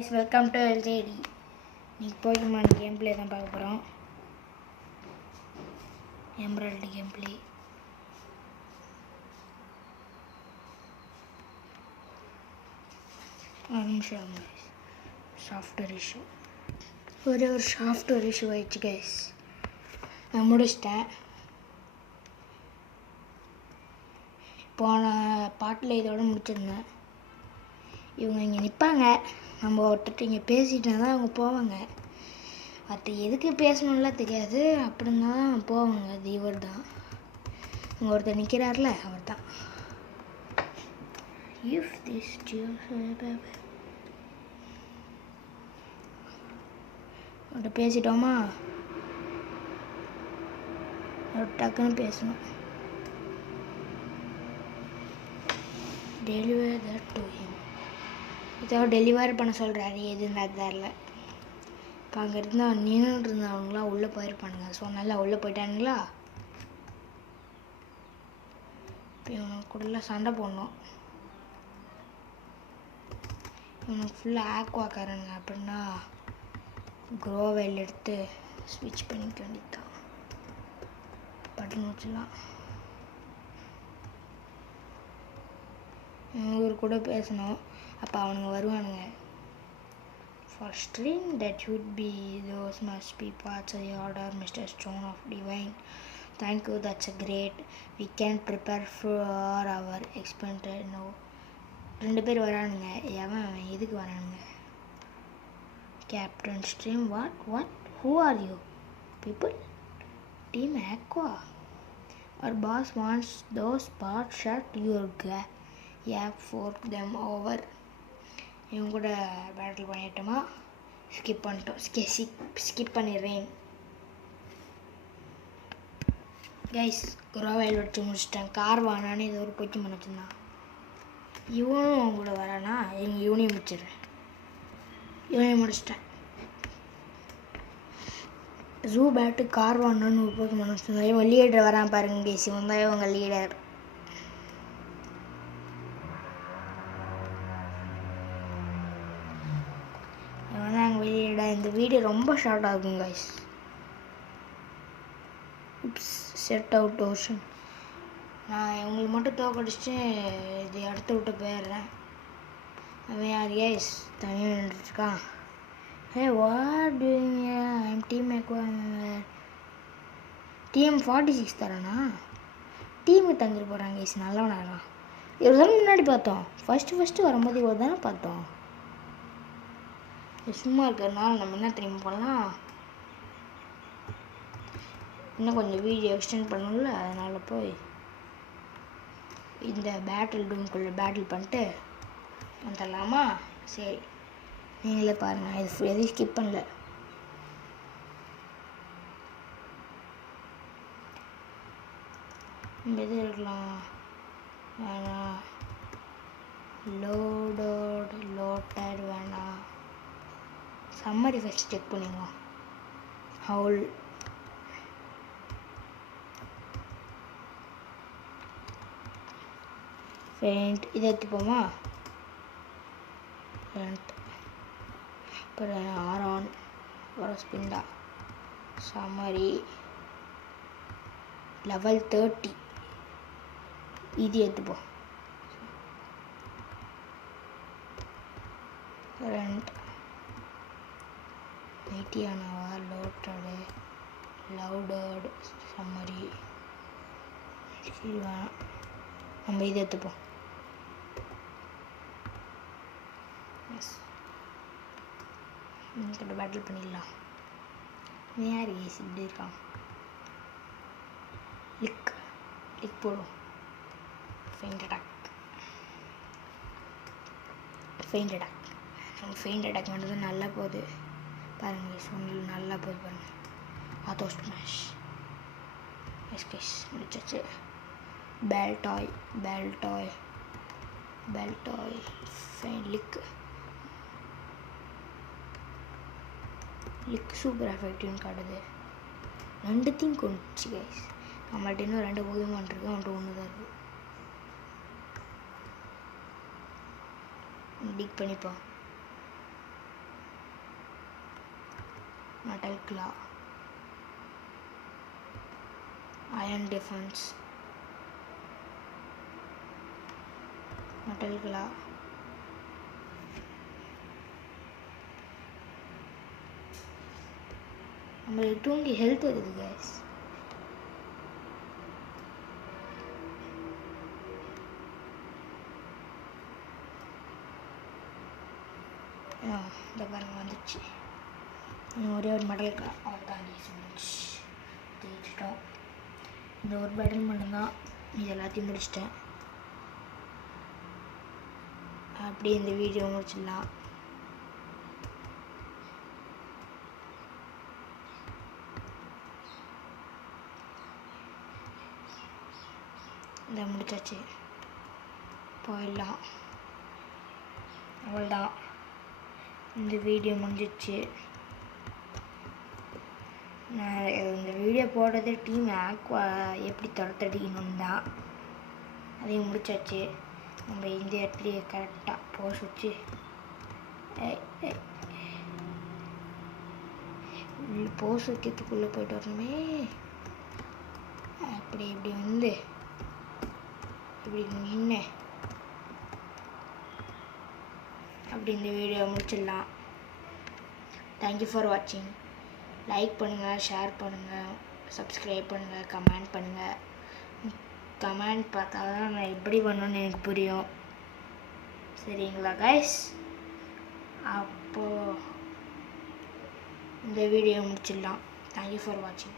guys, welcome to LJD. இன்னைக்கு Pokemon gameplay தான் பார்க்க போறோம். Emerald gameplay. நிமிஷம் guys. Software issue. ஒரு software issue ஆயிடுச்சு guys. நான் முடிச்சிட்டேன். போன பாட்டில் இதோட முடிச்சிருந்தேன். இவங்க இங்கே நிற்பாங்க, நம்ம ஒருத்தர் இங்கே பேசிட்டு தான் அவங்க போவாங்க. மற்ற எதுக்கு பேசணும்லாம் தெரியாது, அப்படின்னா தான் போவாங்க. அது இவர் தான், இங்கே ஒருத்தர் நிற்கிறார்ல அவர் தான். அவர்கிட்ட பேசிட்டோமா, அவர் டக்குன்னு பேசணும். Deliver that to him. இதை டெலிவர் பண்ண சொல்கிறாரு, எதுன்னு தெரில. இப்போ அங்கே இருந்தால் நின்றுட்டு இருந்தவங்களாம் உள்ளே போயிருப்பானுங்க. ஸோ நல்லா உள்ளே போயிட்டானுங்களா. இப்போ இவனுக்கு கூட சண்டை போடணும். இவனுக்கு ஃபுல்லாக ஆக்குவாக்காரங்க. அப்படின்னா க்ரோவெல் எடுத்து ஸ்விட்ச் பண்ணிக்க வேண்டியதான். பட்டன் வச்சுலாம் இவர் கூட பேசணும். அப்போ அவனுங்க வருவானுங்க. For string that would be those must be parts of the order Mr. Stone of Divine. Thank you, that's a great. We can prepare for our experiment now. ரெண்டு பேர் வரானுங்க. அவன் எதுக்கு வரானுங்க? Captain Stream, what? Who are you people? Team Aqua. Our boss wants those parts shut your fork them over. இவங்க கூட battle பண்ணிட்டோமா, skip பண்ணிட்டோம். Skip பண்ணிடுறேன் கைஸ். க்ரோவெல் வச்சு முடிச்சிட்டேன். கார்வானான்னு ஏதோ ஒரு Pokemon வச்சுருந்தான். இவனும் அவங்க கூட வரானா, இவனையும் முடிச்சிடுறேன். இவனையும் முடிச்சிட்டேன். ஜூ பேட்டு கார்வானான்னு ஒரு Pokemon வச்சுருந்தான். இவன் லீடர் வரான் பாருங்க கைஸ். இவன் தான் இவங்க லீடர். இந்த வீடியோ ரொம்ப ஷார்ட் ஆகும் கைஸ். Set out ocean. நான் உங்களுக்கு மட்டும் தோக்கடிச்சிட்டு இது அடுத்து விட்டு போயிடுறேன். அவன் யார் கைஸ் தனியாக நின்றுட்டுருக்கான். Hey what doing? I'm team team 46 தரானா? டீமுக்கு தந்துட்டு போகிறாங்க கைஸ். நல்லவனாகலாம். இவர் தானே முன்னாடி பார்த்தோம். ஃபஸ்ட்டு வரும்போது இவர் தானே பார்த்தோம். சும்மா இருக்கிறதுனால நம்ம என்ன தெரியுமா பண்ணலாம், இன்னும் கொஞ்சம் வீடியோ எக்ஸ்டெண்ட் பண்ணணும்ல, அதனால் போய் இந்த பேட்டில் ரூம்குள்ளே பேட்டில் பண்ணிட்டு வந்துடலாமா? சரி, நீங்களே பாருங்கள். இது எதையும் ஸ்கிப் பண்ணல. எது இருக்கலாம் வேணாம், லோட்டட் வேணாம். சம்மரி ஃபஸ்ட் செக் பண்ணிடுவோம். ஹவுல் ஃபெயிண்ட் இதை எடுத்துப்போமா. அப்புறம் ஆரான், அப்புறம் ஸ்பிண்டா, சம்மரி லெவல் 30 இது எடுத்துப்போம். நைட்டியானவா, லோட்டடு, லவுடர்டு, சம்மரி வேணாம். நம்ம இதை எடுத்துப்போம். எஸ், கிட்ட பேட்டில் பண்ணிடலாம். யார் கேஸ் இப்படி இருக்கான்? லிக் போடும். Faint attack. நம்ம ஃபெயிண்ட் அட்டாக் பண்ணுறது நல்லா போகுது பாருங்கள். சொன்ன நல்லா போகுது பாருங்கள். ஆத்தோ ஸ்மாஷ். எஸ்கேஸ் முடிச்சாச்சு. பெல்டாய் லிக் சூப்பர் எஃபெக்டிவ்னு காட்டுது. ரெண்டுத்தையும் கொண்டுச்சு கைஸ். நம்மள்ட்ட இன்னும் 2 Pokemon இருக்கு, அவன்கிட்ட 1 தான் இருக்குது. டிக் பண்ணிப்போம். metal claw, iron defense, metal claw, நம்மளுக்கு தூங்கி ஹெல்த் வருது கைஸ். இந்த பாருங்க வந்துச்சு. இன்னும் ஒரே ஒரு மெடல் கிளா அவ்வளோதான் முடிச்சு ஜெயிச்சிட்டோம். இந்த ஒரு மெடல் மட்டும்தான், இது எல்லாத்தையும் முடிச்சிட்டேன். அப்படியே இந்த வீடியோ முடிச்சிடலாம். இதை முடிச்சாச்சு, போயிடலாம். அவ்வளோதான், இந்த வீடியோ முடிஞ்சிச்சு. நான் இந்த வீடியோ போடுறது டீம் ஆக்வா எப்படி துரத்தடிக்கணும் தான். அதையும் முடிச்சாச்சு. நம்ம இந்த இடத்துலையே கரெக்டாக போஸ் வச்சு போஸ் வைக்கிறதுக்குள்ளே போய்ட்டு வரணுமே. அப்படி இப்படி வந்து இப்படி நின்று அப்படி இந்த வீடியோ முடிச்சிடலாம். தேங்க்யூ ஃபார் வாட்சிங். லைக் பண்ணுங்கள், ஷேர் பண்ணுங்கள், சப்ஸ்கிரைப் பண்ணுங்கள், கமெண்ட் பண்ணுங்கள். கமெண்ட் பார்த்தா தான் நான் எப்படி பண்ணணுன்னு எனக்கு புரியும். சரிங்களா கைஸ்? அப்போது இந்த வீடியோ முடிச்சிடலாம். தேங்க்யூ ஃபார் வாட்சிங்.